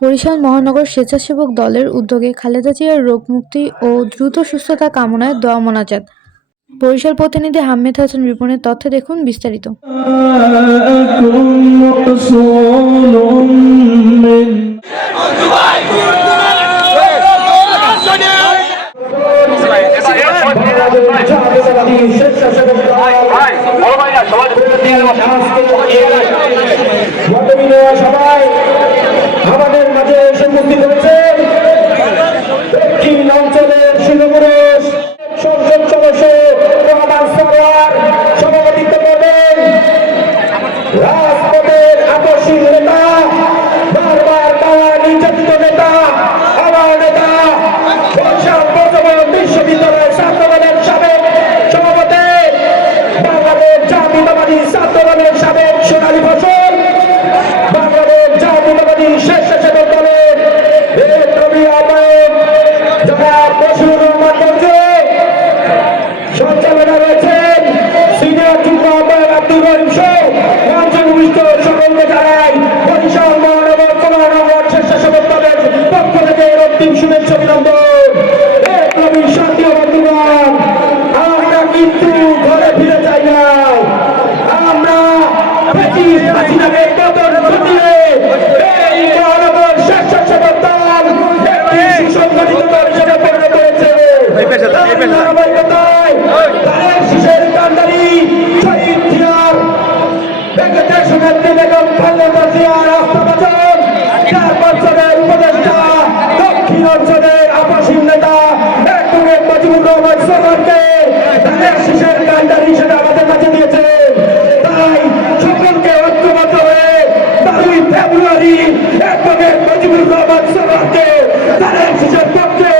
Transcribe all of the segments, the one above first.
বরিশাল মহানগর স্বেচ্ছাসেবক দলের উদ্যোগে খালেদা জিয়ার রোগ মুক্তি ও দ্রুত সুস্থতা কামনায় দোয়া মোনাজাত। বরিশাল প্রতিনিধি হাম্মেদ হাসান রিপনের তথ্যে দেখুন বিস্তারিত। আকর্ষণ নেতা, বারবার তারা নির্যাতিত নেতা, আমার নেতা বর্তমান বিশ্ববিদ্যালয়ের ছাত্রদলের সাবেক সভাপতি, বাংলাদেশ জাতীয়তাবাদী ছাত্রদলের সাবেক অন্তিম শুভেচ্ছা অভিনন্দন বিপ্লবী শান্তি বন্ধুগণ, আমরা কিন্তু ঘরে ফিরে যাই না আমরা হাসিনাকে পতন ঘটিয়ে এই মহানগর স্বেচ্ছাসেবক পরিণত হয়েছে। অঞ্চলের আবাসিক নেতা অ্যাডভোকেট রহমান সরকারকে তারেক শিশের কান্ডারি হিসেবে আমাদের কাছে দিয়েছে। তাই সকলকে ঐক্যবদ্ধ হয়ে বারোই ফেব্রুয়ারি অ্যাডভোকেট মুজিবুর রহমান সরকারকে তারেক শিশের পক্ষে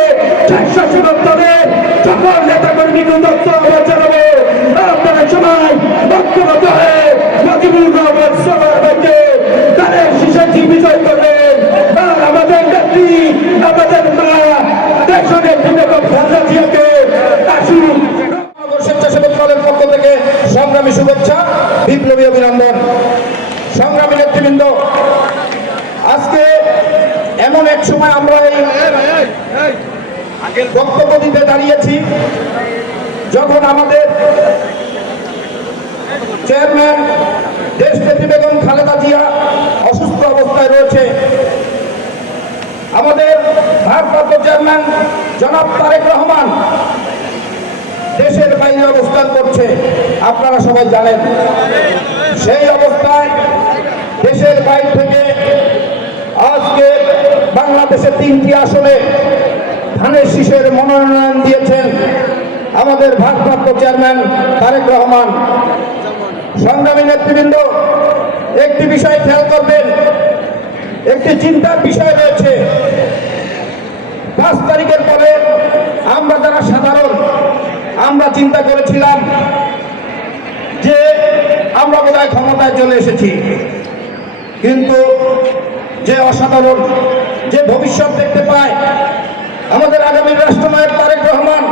স্বেচ্ছাসেবক দলের সকল নেতা কর্মীকে উদ্যত্ত আহ্বান জানাব আপনারা সবাই ঐক্যবদ্ধ হয়ে মুজিবুর রহমান সরকারকে তারেক শিশেরটি বিজয় করবেন আর আমাদের নেত্রী আমাদের মা দেশের বেগম খালেদা জিয়াকে আসুন স্বেচ্ছাসেবক দলের পক্ষ থেকে সংগ্রামী শুভেচ্ছা, বিপ্লবী অভিনন্দন। সংগ্রামী নেতৃবৃন্দ, আজকে এমন এক সময় আমরা এই বক্তব্য দিতে দাঁড়িয়েছি, যখন আমাদের চেয়ারম্যান দেশ নেত্রী বেগম খালেদা জিয়া অসুস্থ অবস্থায় রয়েছে। আমাদের ভারপ্রাপ্ত জনাব তারেক রহমান, দেশের বাইরে অবস্থান করছে, আপনারা সবাই জানেন। সেই অবস্থায় দেশের বাইরে থেকে আজকে বাংলাদেশের তিনটি আসনে ধানের শীষের মনোনয়ন দিয়েছেন আমাদের ভারপ্রাপ্ত চেয়ারম্যান তারেক রহমান। সংগ্রামী নেতৃবৃন্দ, একটি বিষয় খেয়াল করবেন, একটি চিন্তার বিষয় রয়েছে। পাঁচ তারিখের পরে আমরা যারা সাধারণ, আমরা চিন্তা করেছিলাম যে আমরা বোধহয় ক্ষমতায় চলে এসেছি। কিন্তু যে অসাধারণ, যে ভবিষ্যৎ দেখতে পায়, আমাদের আগামী রাষ্ট্রনায়ক তারেক রহমান,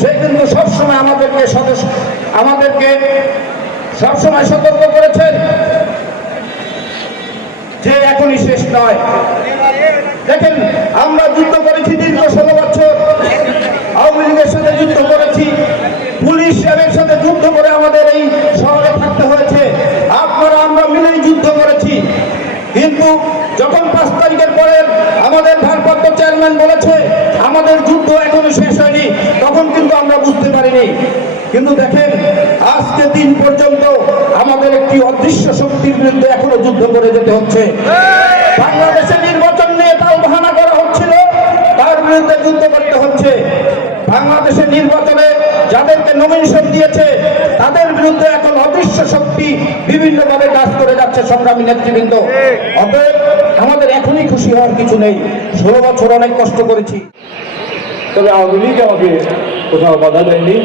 সে কিন্তু সবসময় আমাদেরকে সদস্য, আমাদেরকে সবসময় সতর্ক করেছেন। যে শেষ নয়। দেখেন, আমরা যুদ্ধ করেছি দীর্ঘ ষোলো বছর। আওয়ামী লীগের সাথে যুদ্ধ করেছি। পুলিশ র্যাবের সাথে যুদ্ধ করে আমাদের এই শহরে থাকতে হয়েছে। আপনারা, আমরা মিলেই যুদ্ধ করেছি। কিন্তু যখন পাঁচ তারিখের পরে আমাদের ভারপ্রাপ্ত চেয়ারম্যান বলেছে, আমাদের যুদ্ধ এখনও শেষ হয়নি, তখন কিন্তু আমরা বুঝতে পারিনি। কিন্তু দেখেন, আজকে দিন পর্যন্ত অদৃশ্য শক্তির বিরুদ্ধে এখনও যুদ্ধ করে যেতে হচ্ছে। বাংলাদেশে নির্বাচন নিয়ে তাল বাহানা করা হচ্ছিল, তার বিরুদ্ধে যুদ্ধ করতে হচ্ছে। বাংলাদেশের নির্বাচনে যাদেরকে নমিনেশন দিয়েছে, তাদের বিরুদ্ধে এখন অদৃশ্য শক্তি বিভিন্নভাবে কাজ করে যাচ্ছে সংগ্রামী নেতৃবৃন্দ। অতএব আমাদের এখনই খুশি হওয়ার কিছু নেই। ষোলো বছর অনেক কষ্ট করেছি। তবে আওয়ামী লীগ আমাকে কোথাও বাধা দেয়নি।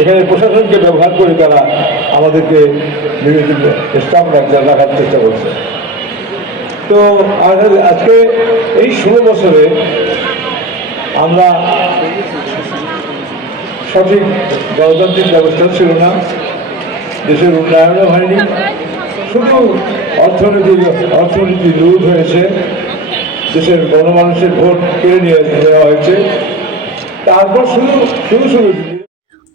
এখানে প্রশাসনকে ব্যবহার করে তারা আমাদেরকে বিভিন্ন স্টাফ রাখার চেষ্টা করছে। তো আজকে এই ষোলো বছরে আমরা সঠিক গণতান্ত্রিক ব্যবস্থা ছিল না, দেশের উন্নয়নও হয়নি, শুধু অর্থনীতি অর্থনীতি লুট হয়েছে, দেশের গণমানুষের ভোট কেড়ে নিয়ে নেওয়া হয়েছে। তারপর শুধু শুধু শুরু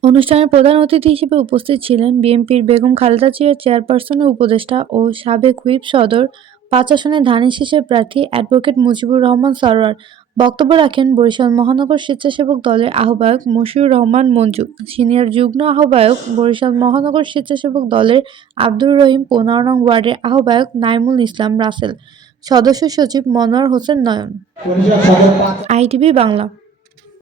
অনুষ্ঠানে প্রধান অতিথি হিসেবে উপস্থিত ছিলেন বিএনপির বেগম খালেদা জিয়ার চেয়ারপারসনের উপদেষ্টা ও সাবেক হুইপ সদর পাঁচ আসনে ধানের শীষের প্রার্থী অ্যাডভোকেট মুজিবুর রহমান সরোয়ার বক্তব্য রাখেন বরিশাল মহানগর স্বেচ্ছাসেবক দলের আহ্বায়ক মশিউর রহমান মঞ্জু সিনিয়র যুগ্ম আহ্বায়ক বরিশাল মহানগর স্বেচ্ছাসেবক দলের আব্দুর রহিম পনেরো নং ওয়ার্ডের আহ্বায়ক নাইমুল ইসলাম রাসেল সদস্য সচিব মনোয়ার হোসেন নয়ন। আইটিভি বাংলা।